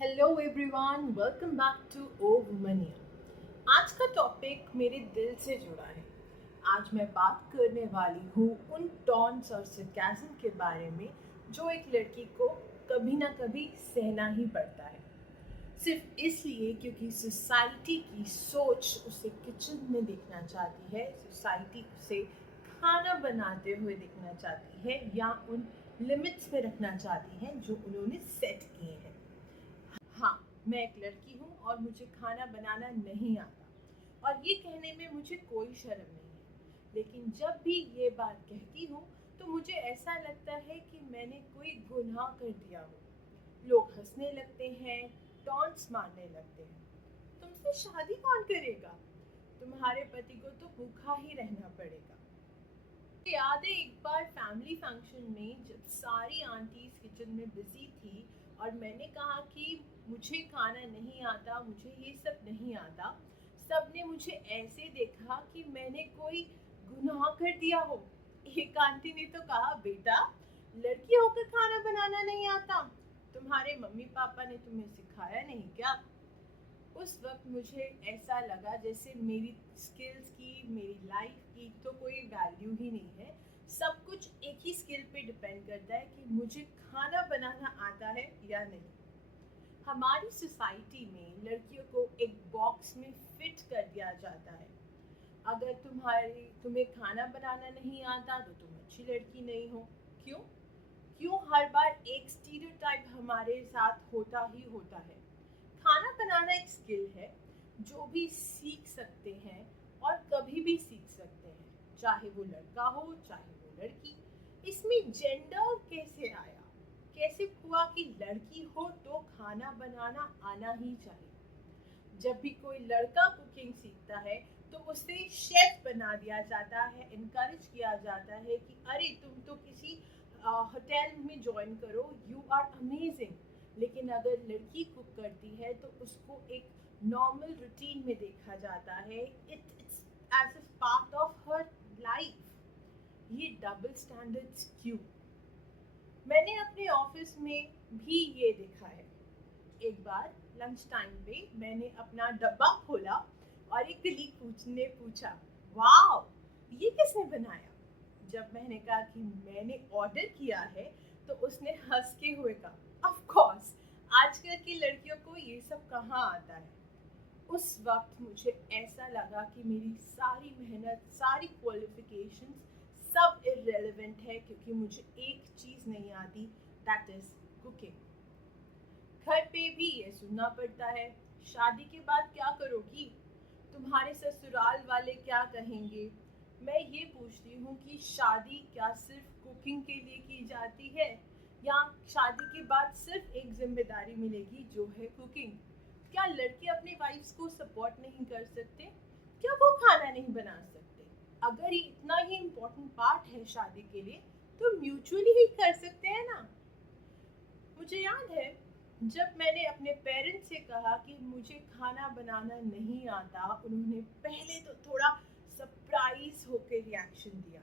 Hello everyone, welcome back to O Womaniya. आज का topic मेरे दिल से जुड़ा है। आज मैं बात करने वाली हूँ उन टॉन्ट्स और सरकाज़म के बारे में जो एक लड़की को कभी ना कभी सहना ही पड़ता है, सिर्फ इसलिए क्योंकि सोसाइटी की सोच उसे किचन में देखना चाहती है, सोसाइटी उसे खाना बनाते हुए देखना चाहती है या उन लिमिट्स में रखना चाहती है जो उन्होंने सेट किए हैं। हाँ, मैं एक लड़की हूँ और मुझे खाना बनाना नहीं आता और ये कहने में मुझे कोई शर्म नहीं है। लेकिन जब भी ये बात कहती हूँ तो मुझे ऐसा लगता है कि मैंने कोई गुनाह कर दिया हो। लोग हंसने लगते हैं, टॉन्ट्स मारने लगते हैं। तुमसे शादी कौन करेगा? तुम्हारे पति को तो भूखा ही रहना पड़ेगा। याद है एक बार फैमिली फंक्शन में जब सारी आंटीज किचन में बिजी थी और मैंने कहा कि मुझे खाना नहीं आता, मुझे ये सब नहीं आता। सबने मुझे ऐसे देखा कि मैंने कोई गुनाह कर दिया हो। एक आंटी ने तो कहा, बेटा लड़की होकर खाना बनाना नहीं आता, तुम्हारे मम्मी पापा ने तुम्हें सिखाया नहीं क्या? उस वक्त मुझे ऐसा लगा जैसे मेरी स्किल्स की, मेरी लाइफ की तो कोई वैल्यू ही नहीं है। सब कुछ एक ही स्किल पे डिपेंड करता है कि मुझे खाना बनाना आता है या नहीं। हमारी सोसाइटी में लड़कियों को एक बॉक्स में फिट कर दिया जाता है। अगर तुम्हें खाना बनाना नहीं आता तो तुम अच्छी लड़की नहीं हो। क्यों? क्यों हर बार एक स्टीरियोटाइप हमारे साथ होता ही होता है? खाना बनाना एक स्किल है जो भी सीख सकते हैं और कभी भी सीख सकते हैं, चाहे वो लड़का हो चाहे वो लड़की। इसमें जेंडर कैसे आया? कैसे हुआ कि लड़की हो तो खाना बनाना आना ही चाहिए? जब भी कोई लड़का कुकिंग सीखता है तो उसे शेफ बना दिया जाता है, इनकरेज किया जाता है कि अरे तुम तो किसी होटल में ज्वाइन करो, यू आर अमेजिंग। लेकिन अगर लड़की कुक करती है तो उसको एक नॉर्मल रूटीन में देखा जाता है, it's as a part of her life. ये डबल स्टैंडर्ड्स क्यों? मैंने अपने ऑफिस में भी ये देखा है। एक बार लंच टाइम पे मैंने अपना डब्बा खोला और एक कलीग ने पूछा, वाओ ये किसने बनाया? जब मैंने कहा कि मैंने ऑर्डर किया है तो उसने हंस के हुए कहा, ऑफ कोर्स आजकल की लड़कियों को ये सब कहाँ आता है। उस वक्त मुझे ऐसा लगा कि मेरी सारी मेहनत, सारी क्वालिफिकेशंस सब इररिलेवेंट है क्योंकि मुझे एक चीज़ नहीं आती, दैट इज़ कुकिंग। घर पे भी ये सुनना पड़ता है, शादी के बाद क्या करोगी? तुम्हारे ससुराल वाले क्या कहेंगे? मैं ये पूछती हूँ कि शादी क्या सिर्फ कुकिंग के लिए की जाती है या शादी के बाद सिर्फ एक जिम्मेदारी मिलेगी जो है कुकिंग? क्या लड़के अपने वाइफ्स को सपोर्ट नहीं कर सकते? क्या वो खाना नहीं बना सकते? अगर ये इतना ही इम्पोर्टेंट पार्ट है शादी के लिए तो म्यूचुअली ही कर सकते हैं ना। मुझे याद है जब मैंने अपने पेरेंट्स से कहा कि मुझे खाना बनाना नहीं आता, उन्होंने पहले तो थोड़ा सरप्राइज होकर रिएक्शन दिया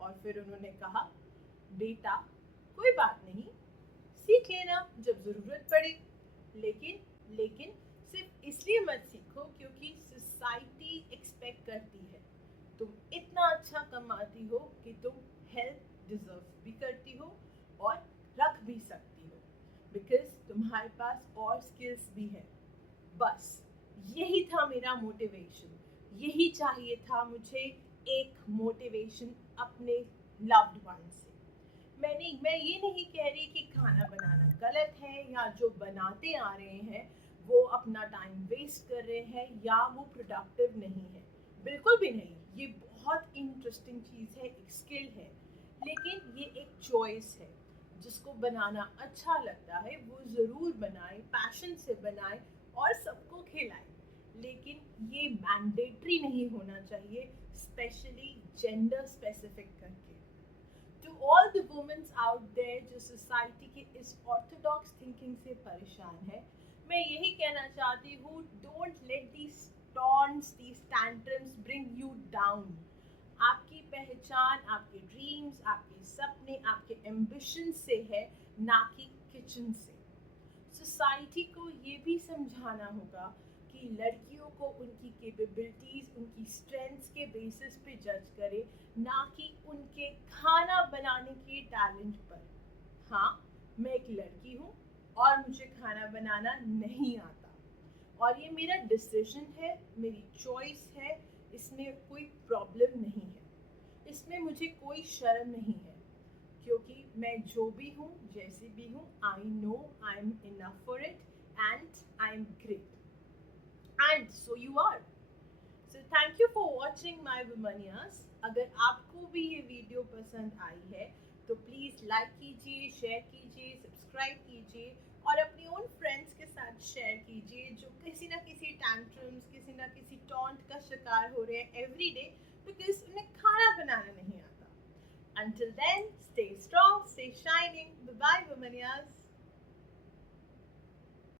और फिर उन्होंने कहा, बेटा कोई बात नहीं, सीख लेना जब ज़रूरत पड़े। लेकिन लेकिन सिर्फ इसलिए मत सीखो क्योंकि सोसाइटी एक्सपेक्ट करती है। तुम इतना अच्छा कमाती हो कि तुम हेल्प डिजर्व भी करती हो और रख भी सकती हो, बिकॉज तुम्हारे पास और स्किल्स भी है। बस यही था मेरा मोटिवेशन, यही चाहिए था मुझे, एक मोटिवेशन अपने लव्ड वन से। मैं ये नहीं कह रही कि खाना बनाना गलत है या जो बनाते आ रहे हैं वो अपना टाइम वेस्ट कर रहे हैं या वो प्रोडक्टिव नहीं है। बिल्कुल भी नहीं, ये बहुत इंटरेस्टिंग चीज़ है, एक स्किल है। लेकिन ये एक चॉइस है। जिसको बनाना अच्छा लगता है वो ज़रूर बनाए, पैशन से बनाए और सबको खिलाए। लेकिन ये मैंडेटरी नहीं होना चाहिए, स्पेशली जेंडर स्पेसिफिक करके। To all the womens out there जो सोसाइटी के इस ऑर्थोडॉक्स थिंकिंग से परेशान है, मैं यही कहना चाहती हूँ, don't let these taunts, these tantrums bring you down. आपकी पहचान आपके ड्रीम्स, आपके सपने, आपके एम्बिशन से है, ना कि किचन से। सोसाइटी को ये भी समझाना होगा कि लड़कियों को उनकी कैपेबिलिटीज़, उनकी स्ट्रेंथ्स के बेसिस पे जज करे, ना कि उनके खाना बनाने के टैलेंट पर। हाँ, मैं एक लड़की हूँ और मुझे खाना बनाना नहीं आता, और ये मेरा डिसीजन है, मेरी चॉइस है, इसमें कोई प्रॉब्लम नहीं है, इसमें मुझे कोई शर्म नहीं है, क्योंकि मैं जो भी हूँ, जैसी भी हूँ, I know I am enough for it and I am great, and so you are. So thank you for watching my Womaniyas. अगर आपको भी ये वीडियो पसंद आई है तो प्लीज़ लाइक कीजिए, शेयर कीजिए, सब्सक्राइब कीजिए और अपनी ओन फ्रेंड्स के साथ शेयर कीजिए जो किसी ना किसी टैंट्रम्स, किसी ना किसी टॉन्ट का शिकार हो रहे हैं एवरी डे बिकॉज उन्हें खाना बनाना नहीं आता। Until then, stay strong, stay shining. Bye bye, Womanias.